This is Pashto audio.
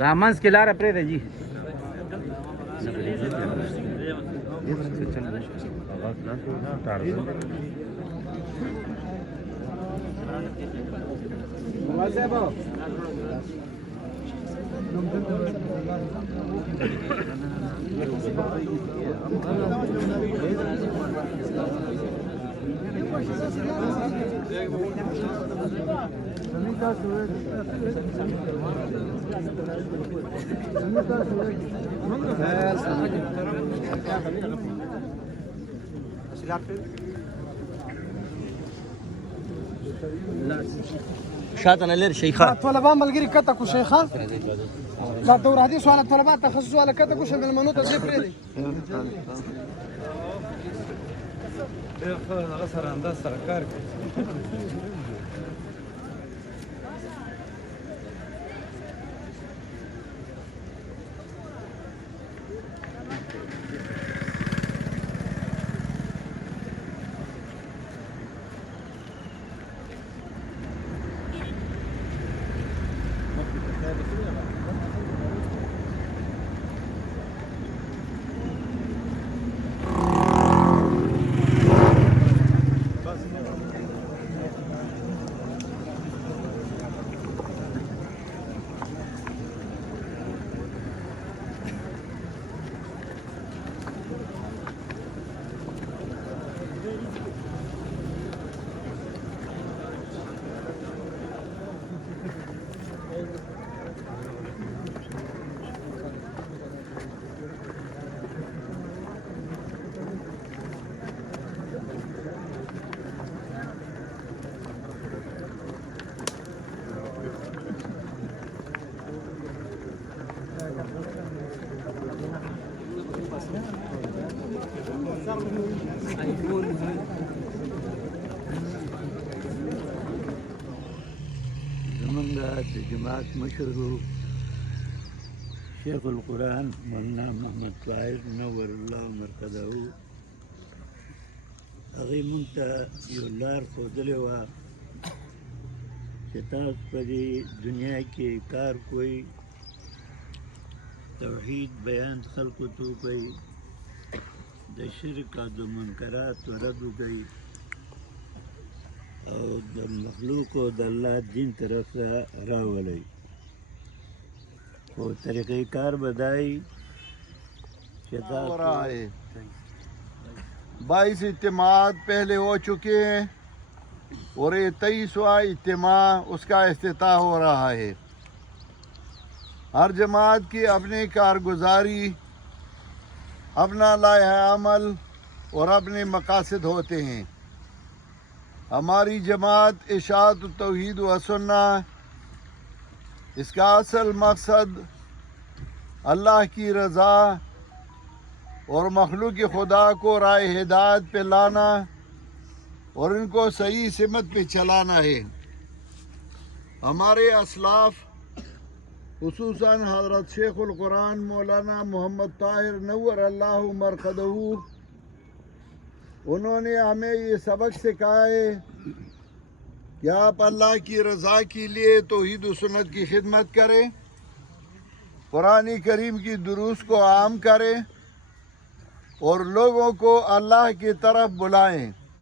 دا منځ کې لاره پرېږده جي شاتنا لير شيخان طلبان ملګری کته کو شیخان لا دور حدیث ولا طلبات تخصص ولا کته کو شمل منوطه زي فريدي هغه سره انداز سره کار کوي جماعت مشر شیخ القرآن مولانا محمد طاهر نور الله مرقده هغې موږ ته یو لار ښودلې وه چې تاسو په دې دنیا کې کار کوئ توحید بیان خلکو ته وکړئ د شرک او د منکراتو رد وکړئ او د مخلوق او د الله دین طرف ته راولئ خو طریقۂ کار بدائی ہو رہا ہے 22 اجتماعات پہلے ہو چکے ہیں اور یہ 23واں اجتماع اس کا افتتاح ہو رہا ہے ہر جماعت کی اپنی کارگزاری اپنا لائحہ عمل اور اپنے مقاصد ہوتے ہیں ہماری جماعت اشاعت التوحید و سنہ اس کا اصل مقصد اللہ کی رضا اور مخلوق خدا کو راہ ہدایت پہ لانا اور ان کو صحیح سمت پہ چلانا ہے ہمارے اسلاف خصوصاً حضرت شیخ القرآن مولانا محمد طاہر نور اللہ مرقدہ انہوں نے ہمیں یہ سبق سکھایا ہے کہ آپ اللہ کی رضا کے لیے توحید و سنت کی خدمت کریں قرآن کریم کی دروس کو عام کریں اور لوگوں کو اللہ کی طرف بلائیں